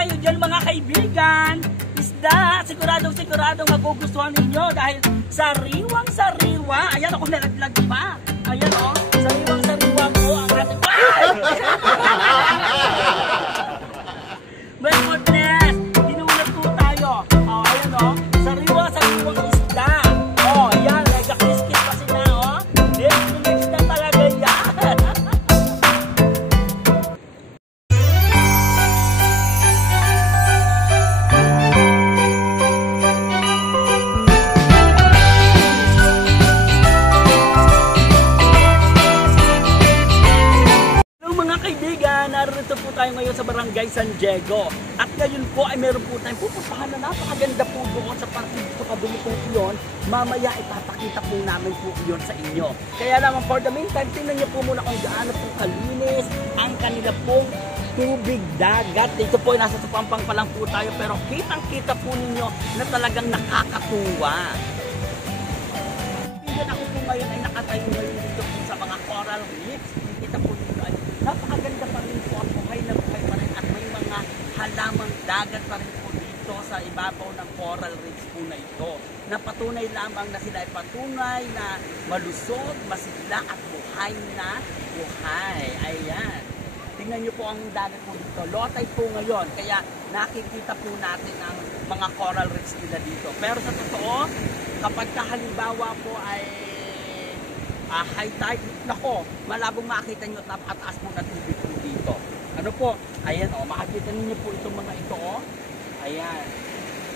kayo dyan mga kaibigan. Isda, siguradong magugustuhan ninyo dahil sariwang-sariwa. Ayan ako nalaglag pa. Ayan o, sariwang-sariwa po ang ating... My goodness! Ginulat po tayo. O, ayan o, sariwang isda. O, ayan, nagka-kiss-kiss pa sila o. Mix na talaga yan. Narito po tayo ngayon sa Barangay San Diego. At ngayon po ay meron po tayong pupuntahan na napakaganda po doon sa parking dito kadumi po iyon. Mamaya ipapakita po namin po iyon sa inyo. Kaya naman for the meantime, tingnan niyo po muna kung gaano po kalinis ang kanila pong tubig dagat. Dito po nasa Tupampang pa lang po tayo pero kitang-kita po ninyo na talagang nakakatuwa. Tingnan ako po ngayon ay nakatayo ngayon dito po sa mga coral reefs. Kita po dito ay napakaganda pa rin po ang buhay na buhay pa rin at may mga halamang dagat pa rin po dito sa ibabaw ng coral reefs po na ito. Napatunay lamang na sila ay patunay na malusog, masigla at buhay na buhay. Ayan. Tingnan nyo po ang dagat po dito. Lotay po ngayon. Kaya nakikita po natin ang mga coral reefs nila dito. Pero sa totoo, kapag halimbawa po ay high tide, nako, malabong makita nyo at-ataas po na tubig po dito. Ano po? Ayan o, makikita ninyo po itong mga ito o. Ayan.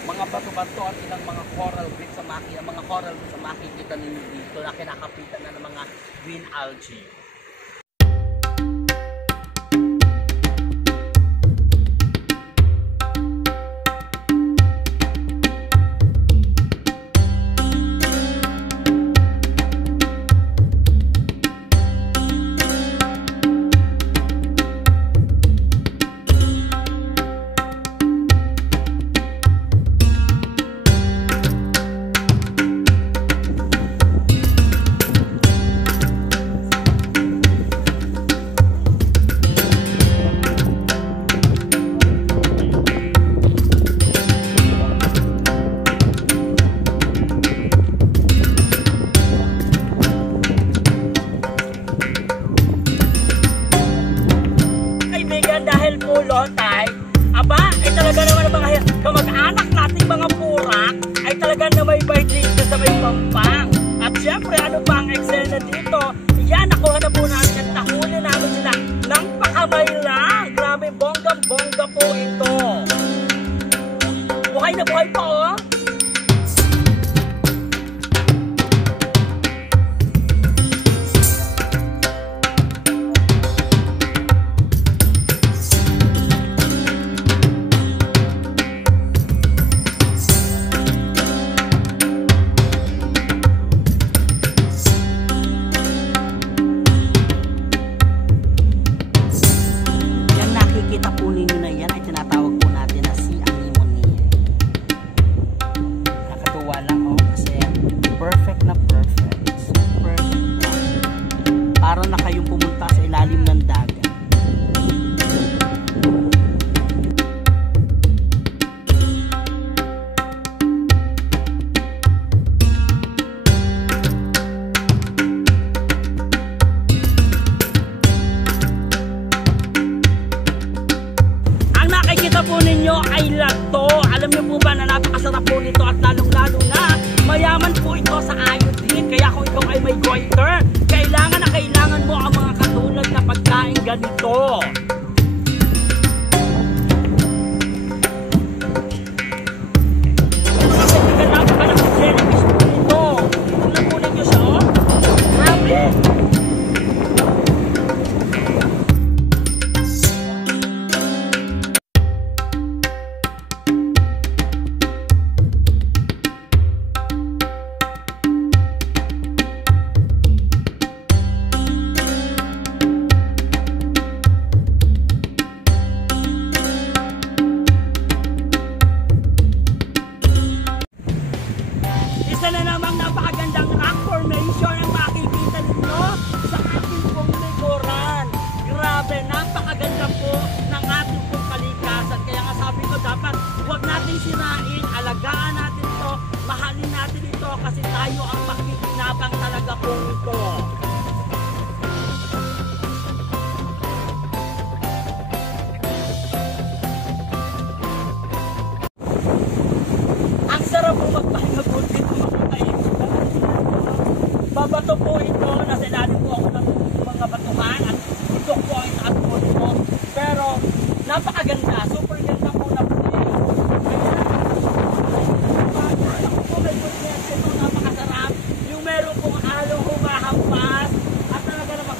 Mga bato-bato at ilang mga coral reefs sa makikita ninyo dito na kinakapitan na ng mga green algae. Lotay, aba, ay talaga naman ang mga kamag-anak nating mga purak ay talaga na may dito sa may Pampang. At syempre, ano pa ang eksena dito? Yan, nakuha na po natin at nahuli namin sila ng pakamay lang. Grabe, bonggang-bongga po ito. Buhay na buhay po, oh. Po ninyo ay lato. Alam niyo po ba na napakasarap po nito at lalong-lalo na mayaman po ito sa iodine. Kaya kung ikaw ay may goiter, kailangan na kailangan mo ang mga katulad na pagkain ganito. Napakalang jellyfish po nito. Tingnan po ninyo siya, oh. Grabe! napakaganda, super ganda po na po. May goodness, ito napakasarap. Yung meron pong along humahampas. At talaga naman,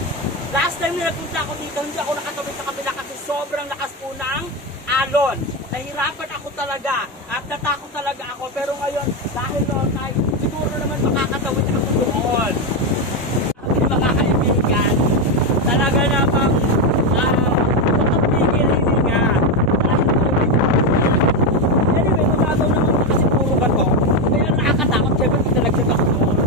last time na nagpunta ako dito, hindi ako nakatawid sa kabila kasi sobrang lakas po ng alon. Nahirapan ako talaga at natakot talaga ako. Pero ngayon, dahil noon ay siguro naman makakatawid ako doon. Hindi mga kaibigan, talaga namang makapigil hindi nga. Anyway, mababaw naman kasi puro ba to? Kaya nakakatakot, syempre talagsag ako doon.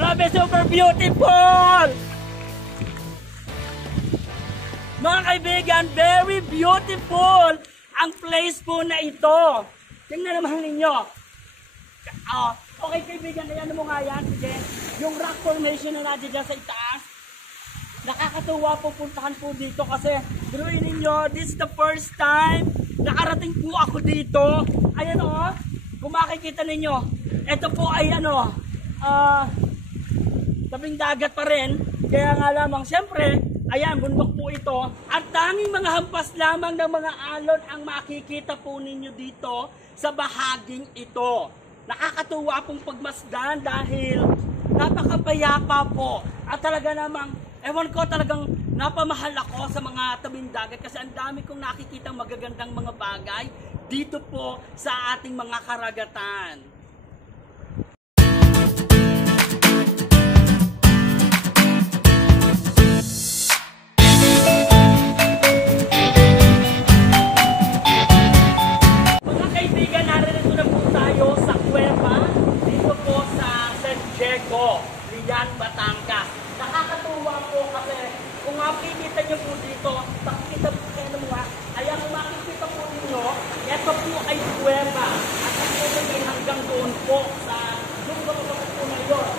Grabe, super beautiful! Mga kaibigan, very beautiful ang place po na ito. Tingnan naman ninyo. Okay kaibigan, ayan mo nga yan. Sige. Yung rock formation na nandiyan dyan sa itaas. Nakakatuwa po puntahan po dito kasi biruin ninyo, this is the first time nakarating po ako dito. Ayan o, kung makikita ninyo, ito po ay tabing dagat pa rin, kaya nga lamang, siyempre, ayan, bundok po ito. At tanging mga hampas lamang ng mga alon ang makikita po ninyo dito sa bahaging ito. Nakakatuwa pong pagmasdan dahil napakapayapa po. At talaga namang, ewan ko, talagang napamahal ako sa mga tabing dagat kasi ang dami kong nakikitang magagandang mga bagay dito po sa ating mga karagatan. Batangas. Nakakatuwa po kasi kung makikita nyo po dito, makikita po kayo ng mga, ayan kung makikita po ninyo, ito po ay kuweba. At ang kuweba ay hanggang doon po sa doon po na yun.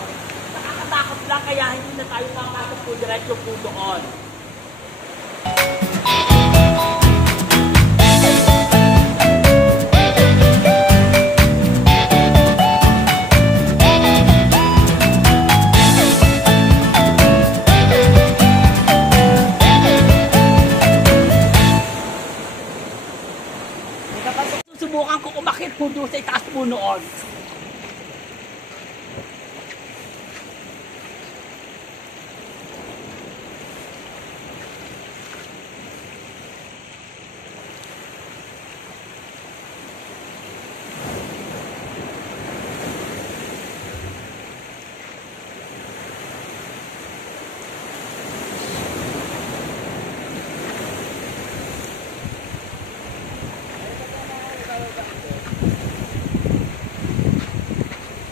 Nakakatakot lang kaya hindi na tayo makakasok po diretso po doon. Susubukan ko umakit po doon sa itaas po noon.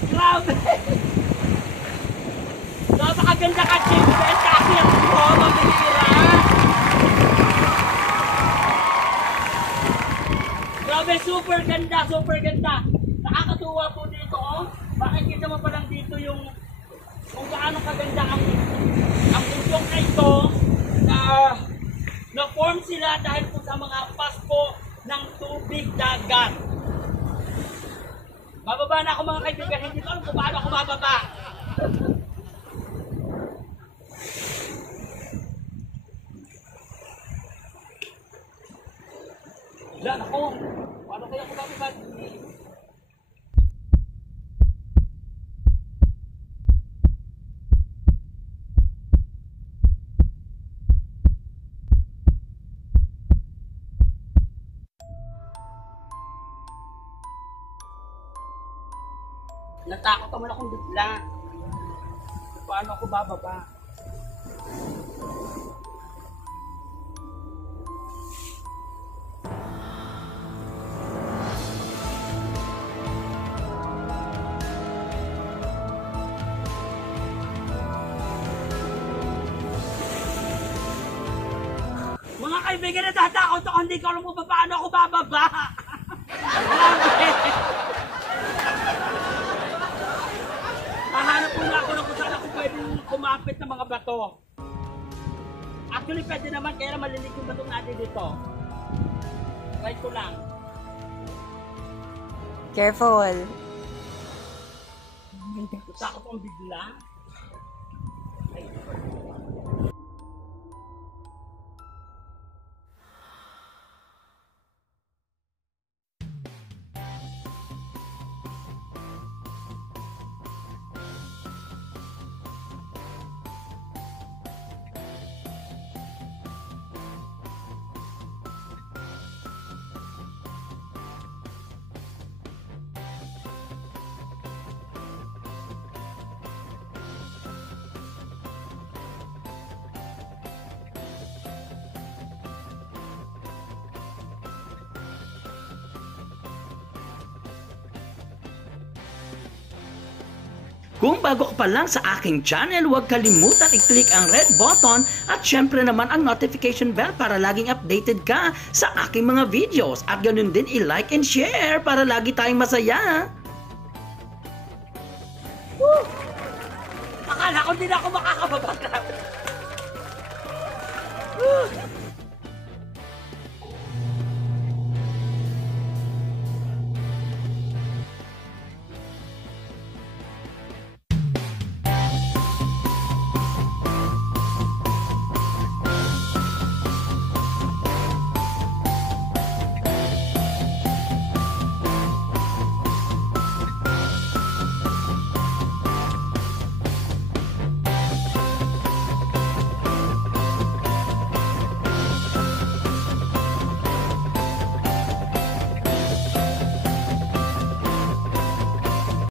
Grabe! Napakaganda ka, Jason! Kasi ang mabihira! Grabe, super ganda, super ganda! Nakakatuwa po dito, oh! Makikita mo pa lang dito yung kung gaano kaganda ang bundok na ito. Na-form sila dahil po sa mga pasko ng tubig dagat. Bababa na ako mga kaibigan, hindi ko alam kung paano ako bababa. Yan ako, paano kaya ako bababa? Natakot naman akong bigla. Paano ako bababa? Mga kaibigan, natatakot ako. Hindi ko alam kung paano ako bababa. Grabe. Hahanap muna ako na kung saan ako pwedeng kumapit ng mga bato. Actually, pwede naman, kaya malilig yung bato natin dito. Try ko lang. Careful. Takot akong bigla. Ay. Kung bago ka pa lang sa aking channel, huwag kalimutan i-click ang red button at syempre naman ang notification bell para laging updated ka sa aking mga videos. At ganoon din i-like and share para lagi tayong masaya. Woo! Akala ko hindi na ako makakababa.